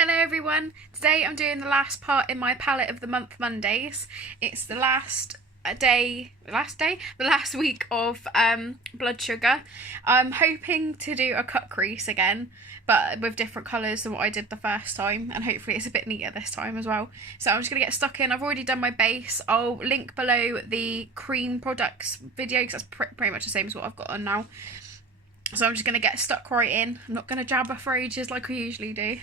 Hello everyone, today I'm doing the last part in my palette of the month Mondays. It's the last week of blood sugar. I'm hoping to do a cut crease again, but with different colours than what I did the first time, and hopefully it's a bit neater this time as well. So I'm just going to get stuck in. I've already done my base. I'll link below the cream products video because that's pretty much the same as what I've got on now. So I'm just going to get stuck right in. I'm not going to jabber for ages like I usually do.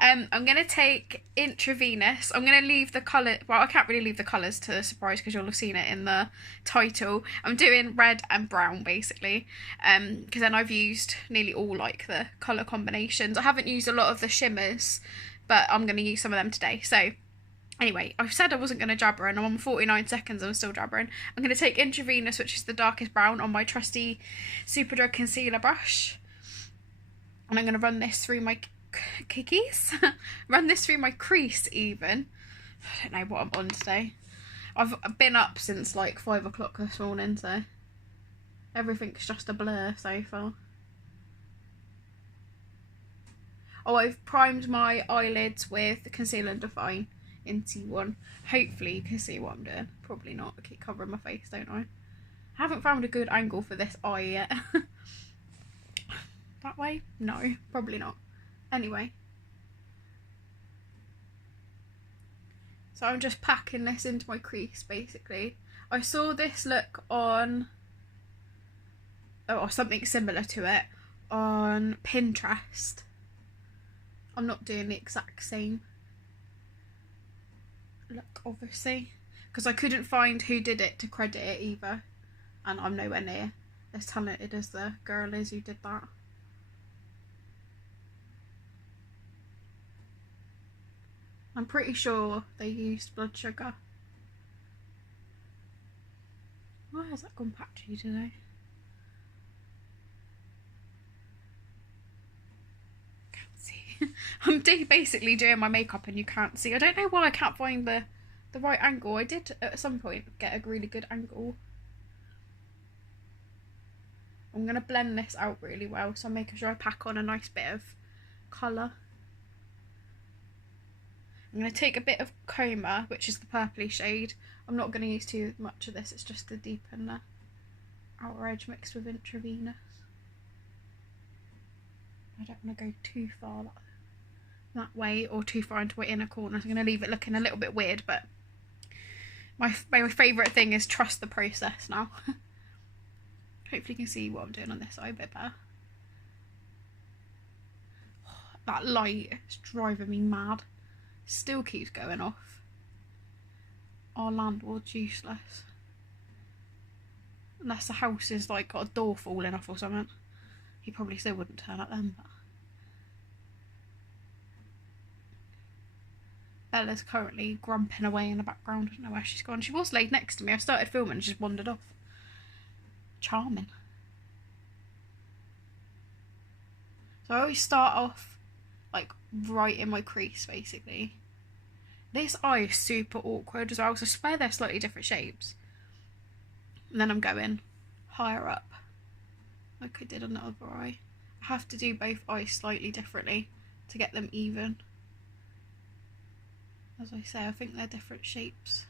I'm going to take intravenous. I'm going to leave the colour... Well, I can't really leave the colours to the surprise because you'll have seen it in the title. I'm doing red and brown, basically. Because then I've used nearly all, like, the colour combinations. I haven't used a lot of the shimmers, but I'm going to use some of them today. So... Anyway, I've said I wasn't going to jabber and I'm on 49 seconds and I'm still jabbering. I'm going to take intravenous, which is the darkest brown, on my trusty Superdrug concealer brush. And I'm going to run this through my run this through my crease even. I don't know what I'm on today. I've been up since like 5 o'clock this morning, so everything's just a blur so far. Oh, I've primed my eyelids with Conceal and Define in T1. Hopefully you can see what I'm doing. Probably not. I keep covering my face, don't I? I haven't found a good angle for this eye yet. That way? No, probably not. Anyway. So I'm just packing this into my crease, basically. I saw this look on... or something similar to it on Pinterest. I'm not doing the exact same look, obviously, because I couldn't find who did it to credit it either, and I'm nowhere near as talented as the girl is who did that. I'm pretty sure they used blood sugar. Why has that gone patchy today? I'm basically doing my makeup and you can't see. I don't know why I can't find the right angle. I did at some point get a really good angle. I'm going to blend this out really well, so I'm making sure I pack on a nice bit of colour. I'm going to take a bit of Coma, which is the purpley shade. I'm not going to use too much of this, it's just to deepen the outer edge mixed with intravenous. I don't want to go too far that way or too far into my inner corner. So I'm going to leave it looking a little bit weird, but my favourite thing is trust the process now. Hopefully you can see what I'm doing on this side a bit better. That light is driving me mad. Still keeps going off. Our landlord's useless. Unless the house is like got a door falling off or something. He probably still wouldn't turn up then. But Bella's currently grumping away in the background. I don't know where she's gone. She was laid next to me. I started filming and just wandered off. Charming. So I always start off like right in my crease, basically. This eye is super awkward as well, so I swear they're slightly different shapes. And then I'm going higher up, like I did on the other eye. I have to do both eyes slightly differently to get them even. As I say, I think they're different shapes.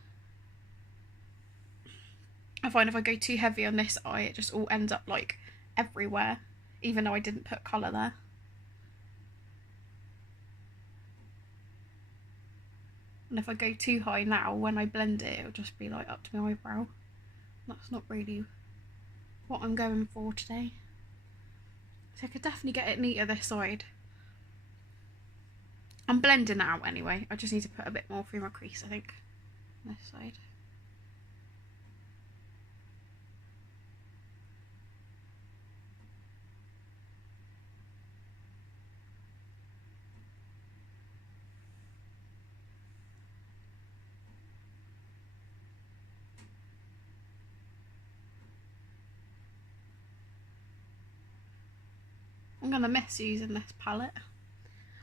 I find if I go too heavy on this eye, it just all ends up like everywhere, even though I didn't put colour there. And if I go too high now, when I blend it, it'll just be like up to my eyebrow. That's not really what I'm going for today. So I could definitely get it neater this side. I'm blending it out anyway. I just need to put a bit more through my crease, I think, this side. I'm going to miss using this palette.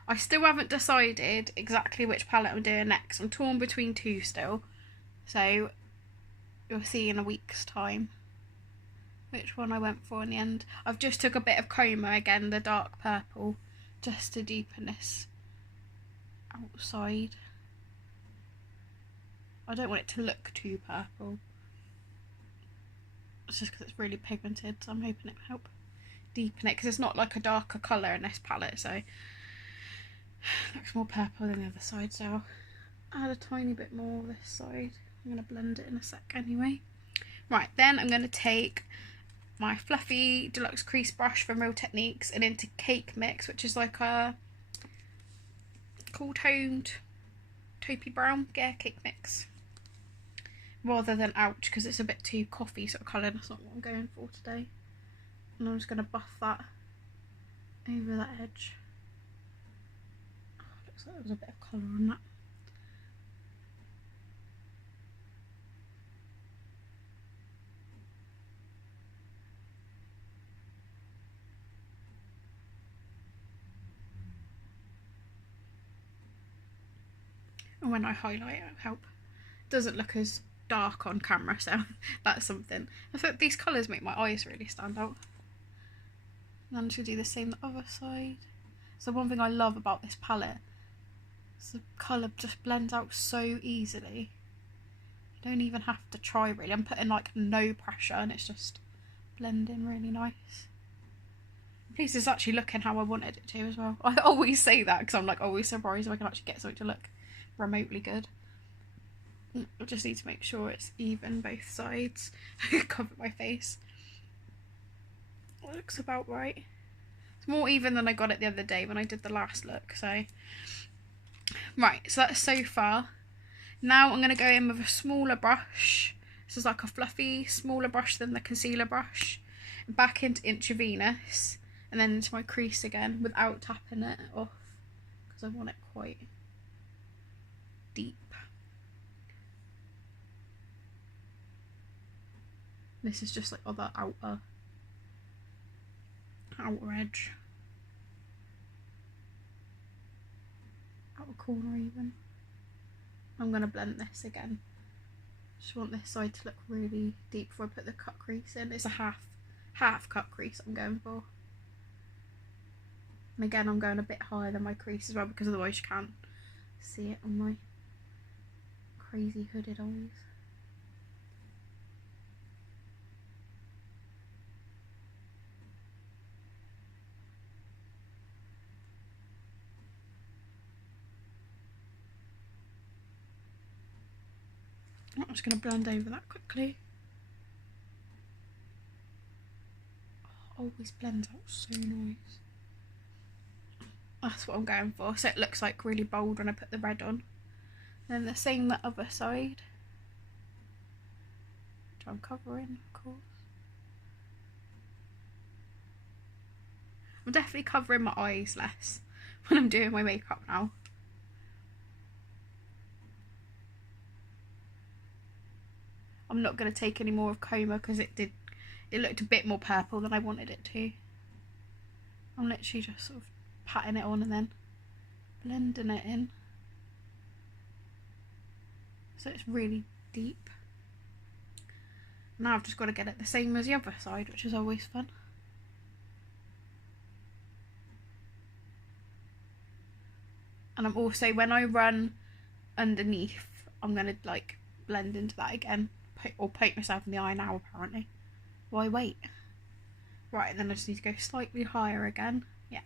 I still haven't decided exactly which palette I'm doing next. I'm torn between two still. So you'll see in a week's time which one I went for in the end. I've just took a bit of Coma again, the dark purple, just to deepen this outside. I don't want it to look too purple. It's just because it's really pigmented, so I'm hoping it will help deepen it, because it's not like a darker colour in this palette, so it looks more purple than the other side. So I'll add a tiny bit more this side. I'm going to blend it in a sec anyway. Right, then I'm going to take my fluffy deluxe crease brush from Real Techniques and into Cake Mix, which is like a cool toned taupey brown. Yeah, Cake Mix. Rather than Ouch, because it's a bit too coffee sort of colour. That's not what I'm going for today. And I'm just going to buff that over that edge. Oh, looks like there was a bit of colour on that. And when I highlight, it'll help. It doesn't look as dark on camera, so that's something. I thought these colours make my eyes really stand out. And I'm just going to do the same the other side. So one thing I love about this palette is the colour just blends out so easily. You don't even have to try really. I'm putting like no pressure and it's just blending really nice. At least it's actually looking how I wanted it to as well. I always say that because I'm like always surprised if I can actually get something to look remotely good. I just need to make sure it's even both sides. Cover my face. It looks about right. It's more even than I got it the other day when I did the last look. So right, so that's so far. Now I'm going to go in with a smaller brush. This is like a fluffy, smaller brush than the concealer brush. Back into Intravenous and then into my crease again without tapping it off because I want it quite deep. This is just like other outer edge, outer corner even. I'm going to blend this again. Just want this side to look really deep before I put the cut crease in. It's a half cut crease I'm going for. And again, I'm going a bit higher than my crease as well because otherwise you can't see it on my crazy hooded eyes. I'm just going to blend over that quickly. Oh, always blends out so nice. That's what I'm going for, so it looks like really bold when I put the red on. Then the same the other side, which I'm covering, of course. I'm definitely covering my eyes less when I'm doing my makeup now. I'm not going to take any more of Coma because it looked a bit more purple than I wanted it to. I'm literally just sort of patting it on and then blending it in. So it's really deep. Now I've just got to get it the same as the other side, which is always fun. And I'm also, when I run underneath, I'm going to like blend into that again. Or poke myself in the eye now, apparently. Why wait? Right, and then I just need to go slightly higher again. Yeah.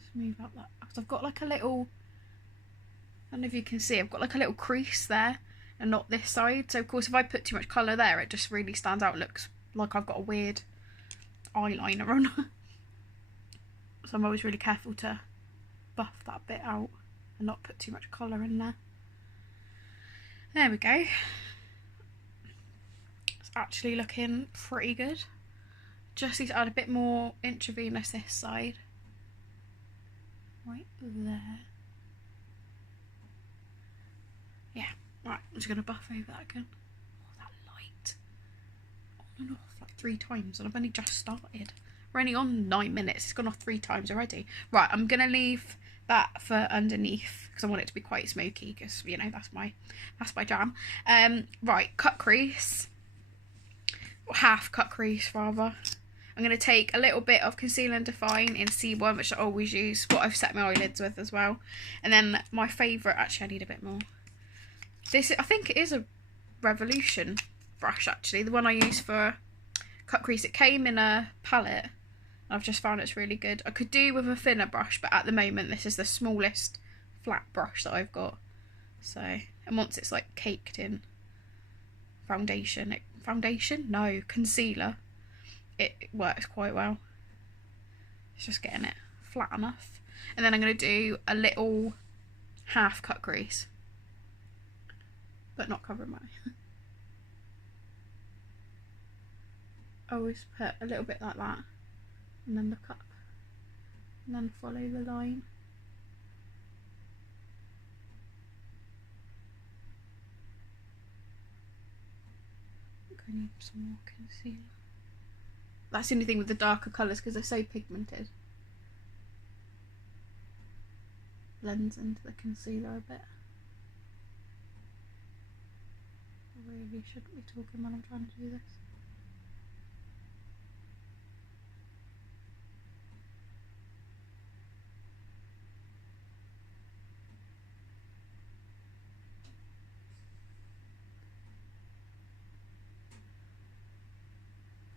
Just move up that. Because I've got like a little, I don't know if you can see, I've got like a little crease there and not this side. So of course if I put too much colour there, it just really stands out. It looks like I've got a weird eyeliner on. So I'm always really careful to buff that bit out and not put too much colour in there. There we go. It's actually looking pretty good. Just need to add a bit more Intravenous this side. Right there. Yeah, right, I'm just going to buff over that again. Oh, that light. On and off like 3 times and I've only just started. We're only on 9 minutes, it's gone off 3 times already. Right, I'm going to leave that for underneath because I want it to be quite smoky because, you know, that's my jam. Right, cut crease. Or half cut crease rather. I'm going to take a little bit of Conceal and Define in C1, which I always use, what I've set my eyelids with as well. And then my favourite, actually I need a bit more. This, I think it is a Revolution brush actually, the one I use for cut crease. It came in a palette. I've just found it's really good. I could do with a thinner brush, but at the moment this is the smallest flat brush that I've got. So, and once it's like caked in concealer, it works quite well. It's just getting it flat enough. And then I'm going to do a little half cut crease, but not covering my eye. I always put a little bit like that and then look up and then follow the line. I need some more concealer. That's the only thing with the darker colours, because they're so pigmented. Blends into the concealer a bit. I really shouldn't be talking when I'm trying to do this.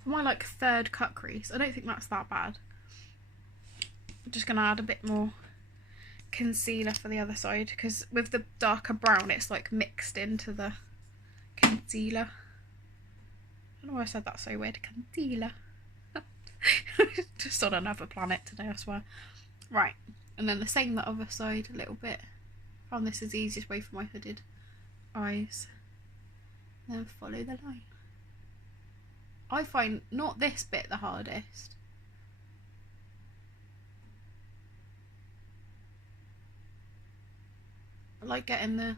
For my like third cut crease, I don't think that's that bad. I'm just going to add a bit more concealer for the other side, because with the darker brown it's like mixed into the concealer. I don't know why I said that so weird. Concealer. Just on another planet today, I swear. Right, and then the same the other side a little bit. I found this is the easiest way for my hooded eyes. Then follow the line. I find not this bit the hardest. I like getting the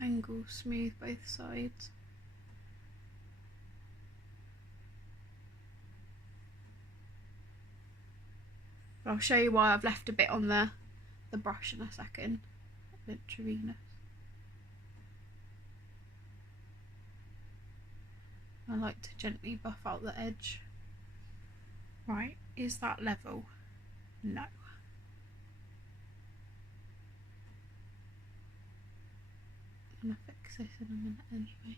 angle smooth both sides. But I'll show you why I've left a bit on the brush in a second. Adventurous. I like to gently buff out the edge. Right, is that level? No. I'm gonna fix this in a minute anyway.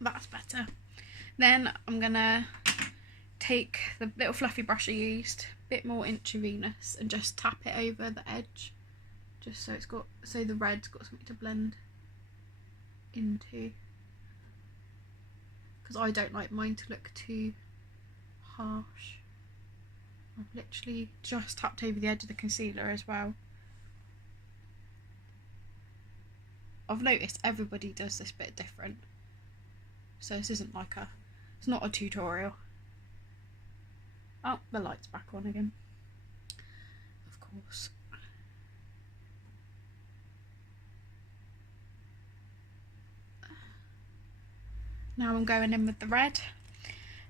That's better. Then I'm gonna take the little fluffy brush I used, a bit more intravenous, and just tap it over the edge, just so it's got, so the red's got something to blend into, because I don't like mine to look too harsh. I've literally just tapped over the edge of the concealer as well. I've noticed everybody does this bit different, so this isn't like a, it's not a tutorial. Oh, the light's back on again, of course. Now I'm going in with the red,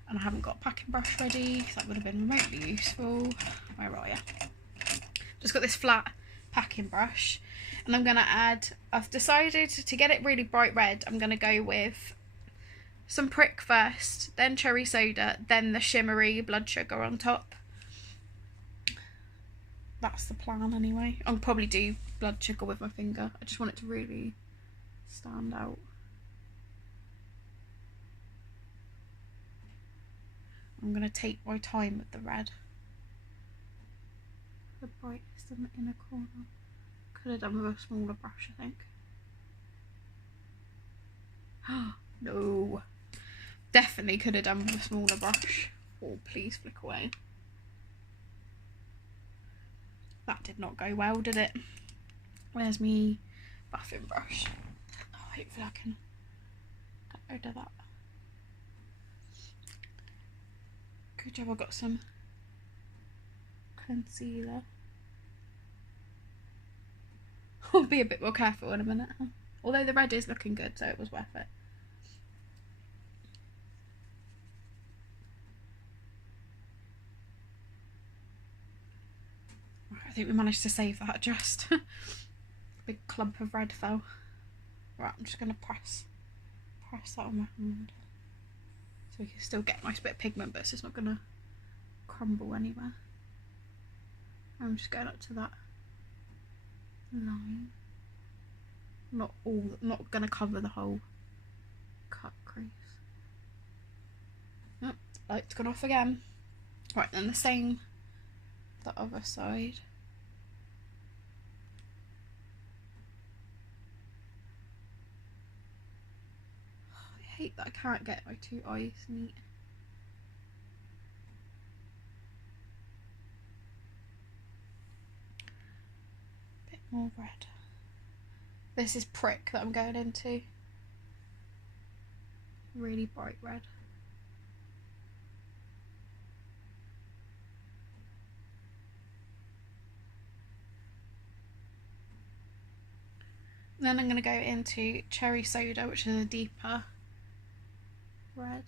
and I haven't got a packing brush ready, so that would have been remotely useful. Where are you? Just got this flat packing brush, and I'm going to add, I've decided to get it really bright red, I'm going to go with some Prick first, then cherry soda, then the shimmery blood sugar on top. That's the plan anyway. I'll probably do blood sugar with my finger. I just want it to really stand out. I'm going to take my time with the red. The brightest in the inner corner. Could have done with a smaller brush, I think. No. Definitely could have done with a smaller brush. Oh, please flick away. That did not go well, did it? Where's me buffing brush? Oh, hopefully I can get rid of that. Good job I got some concealer. I'll be a bit more careful in a minute. Although the red is looking good, so it was worth it. I think we managed to save that just. Big clump of red fell. Right, I'm just going to press that on my hand so we can still get a nice bit of pigment, but it's not going to crumble anywhere. I'm just going up to that line. Not going to cover the whole cut crease. Oh, light's gone off again. Right, then the same the other side. I hate that I can't get my two eyes neat. Bit more red. This is Prick that I'm going into. Really bright red. Then I'm going to go into Cherry Soda, which is a deeper red.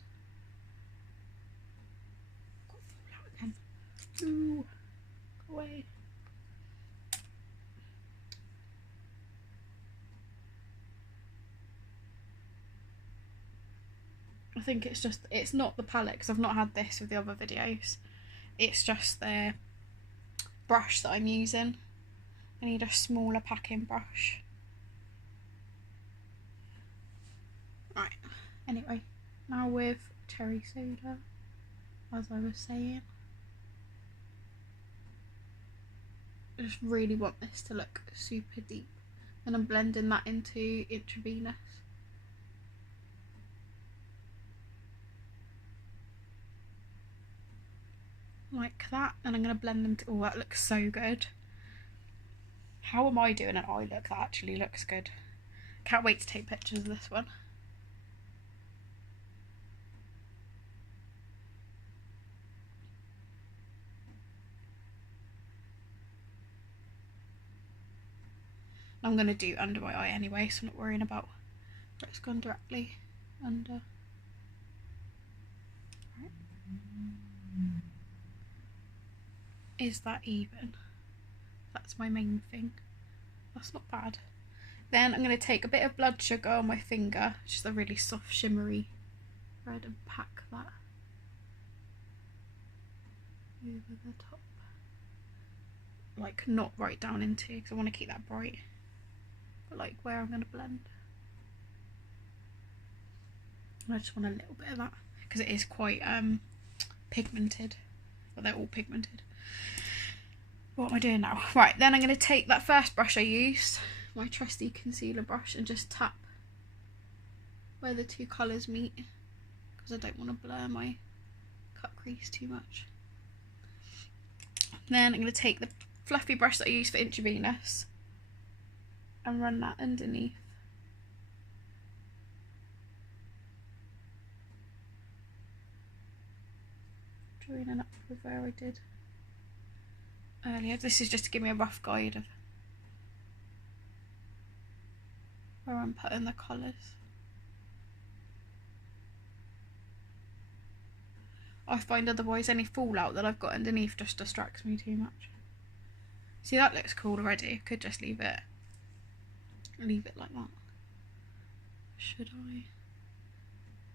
Ooh, go away. I think it's not the palette, because I've not had this with the other videos. It's just the brush that I'm using. I need a smaller packing brush. Right, anyway, now with Cherry Soda, as I was saying. I just really want this to look super deep, and I'm blending that into intravenous. Like that, and I'm going to blend them to, oh, that looks so good. How am I doing an eye look that actually looks good? Can't wait to take pictures of this one. I'm going to do under my eye anyway, so I'm not worrying about where it's gone directly under. Right. Is that even? That's my main thing. That's not bad. Then I'm going to take a bit of blood sugar on my finger, just a really soft shimmery red, and pack that over the top. Like not right down into, because I want to keep that bright, but like where I'm going to blend. And I just want a little bit of that, because it is quite pigmented. Well, they're all pigmented. What am I doing now? Right, then I'm going to take that first brush I used, my trusty concealer brush, and just tap where the two colours meet, because I don't want to blur my cut crease too much. Then I'm going to take the fluffy brush that I use for intravenous and run that underneath. Joining up with where I did earlier. This is just to give me a rough guide of where I'm putting the colours. I find otherwise any fallout that I've got underneath just distracts me too much. See, that looks cool already. Could just leave it like that. Should I?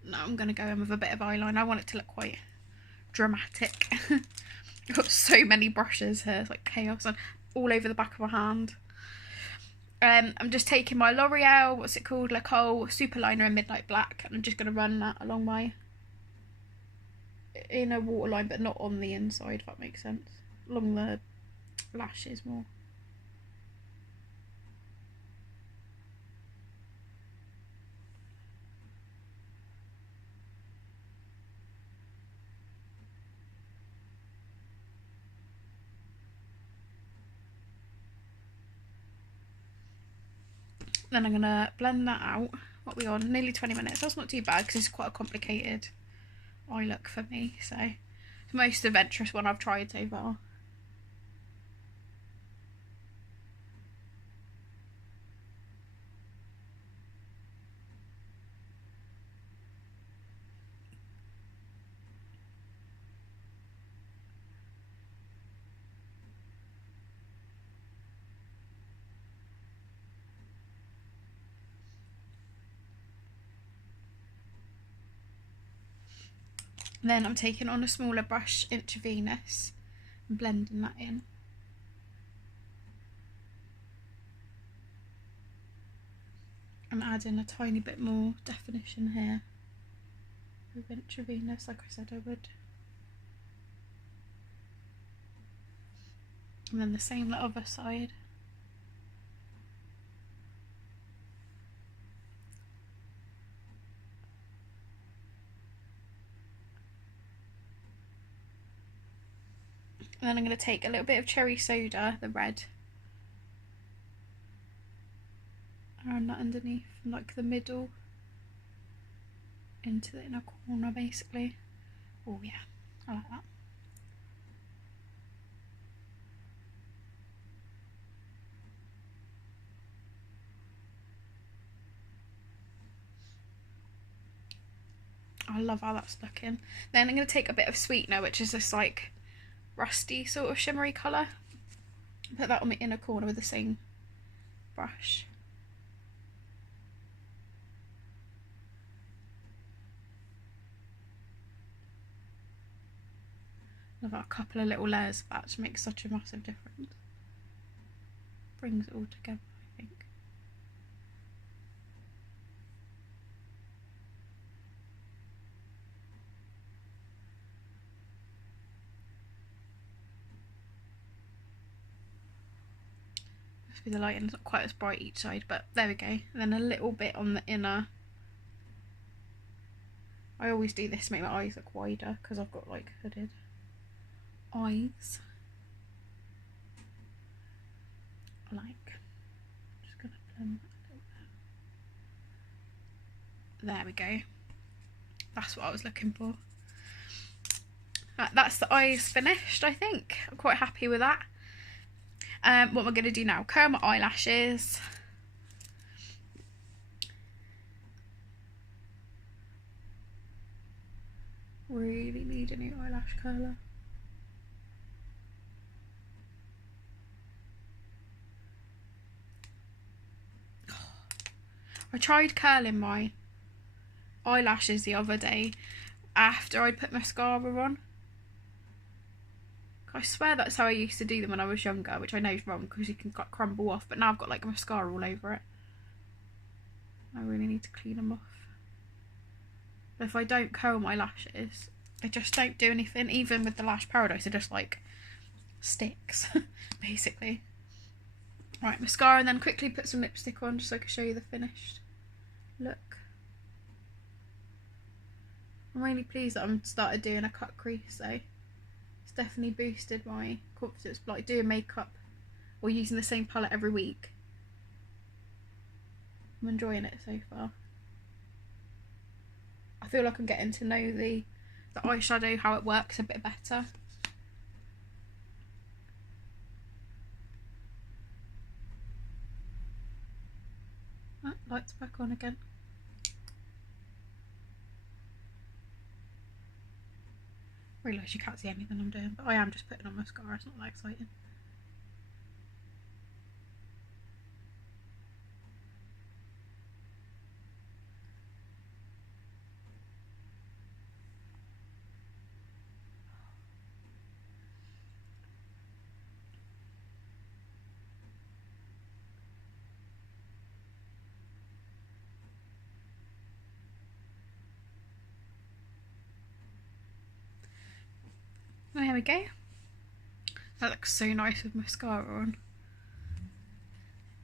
No, I'm going to go in with a bit of eyeliner. I want it to look quite dramatic. I've got so many brushes here, it's like chaos, and all over the back of my hand. I'm just taking my L'Oreal, what's it called, L'Ecole Super Liner in Midnight Black, and I'm just going to run that along my inner waterline, but not on the inside, if that makes sense. Along the lashes more. Then I'm going to blend that out. What are we on? Nearly 20 minutes. That's not too bad, because it's quite a complicated eye look for me. So, it's the most adventurous one I've tried so far. Then I'm taking on a smaller brush, intravenous, and blending that in. I'm adding a tiny bit more definition here with intravenous, like I said I would. And then the same the other side. And then I'm going to take a little bit of cherry soda, the red, and run that underneath, from like the middle into the inner corner basically. Oh yeah, I like that. I love how that's looking. Then I'm going to take a bit of sweetener, which is this like rusty sort of shimmery colour. Put that on the inner corner with the same brush. I've got a couple of little layers of that to make such a massive difference. Brings it all together, I think. Must be the lighting, it's not quite as bright each side, but there we go. And then a little bit on the inner. I always do this to make my eyes look wider because I've got like hooded eyes. Just gonna blend that a little bit. There we go. That's what I was looking for. That's the eyes finished, I think. I'm quite happy with that. What we're going to do now, curl my eyelashes. Really need a new eyelash curler. I tried curling my eyelashes the other day after I'd put mascara on. I swear that's how I used to do them when I was younger, which I know is wrong because you can crumble off, but now I've got like mascara all over it. I really need to clean them off. But if I don't curl my lashes, they just don't do anything. Even with the Lash Paradise, they're just like sticks, basically. Right, mascara, and then quickly put some lipstick on just so I can show you the finished look. I'm really pleased that I've started doing a cut crease though. It's definitely boosted my confidence, like doing makeup or using the same palette every week. I'm enjoying it so far. I feel like I'm getting to know the eyeshadow, how it works a bit better. Oh, lights back on again. Realise you can't see anything I'm doing, but I am just putting on mascara, it's not that exciting. There we go. That looks so nice with mascara on.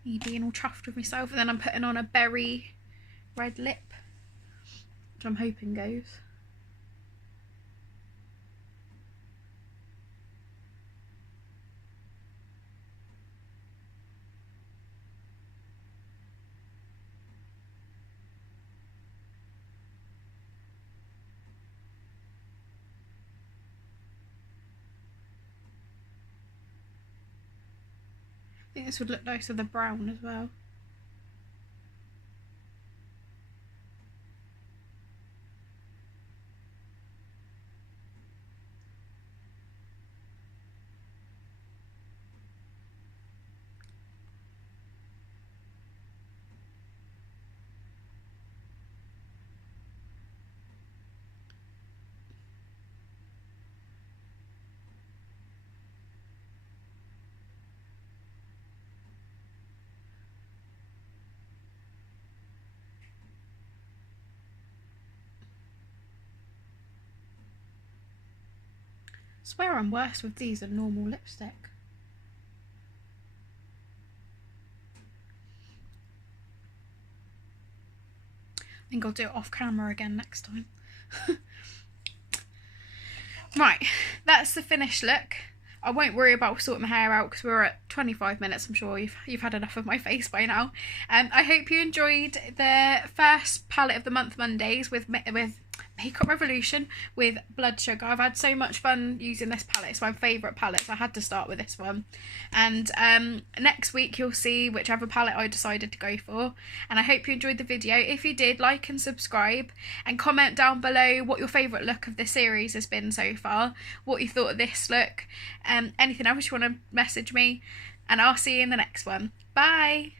Me being all chuffed with myself. And then I'm putting on a berry red lip, which I'm hoping goes. I think this would look nice with the brown as well. swear I'm worse with these than normal lipstick. I think I'll do it off camera again next time. Right, that's the finished look. I won't worry about sorting my hair out because we're at 25 minutes. I'm sure you've had enough of my face by now. I hope you enjoyed the first palette of the month Mondays with Makeup Revolution with Blood Sugar. I've had so much fun using this palette. It's my favourite palette, so I had to start with this one. And next week you'll see whichever palette I decided to go for. And I hope you enjoyed the video. If you did, like and subscribe and comment down below what your favourite look of the series has been so far, what you thought of this look, anything else you want to message me, and I'll see you in the next one. Bye!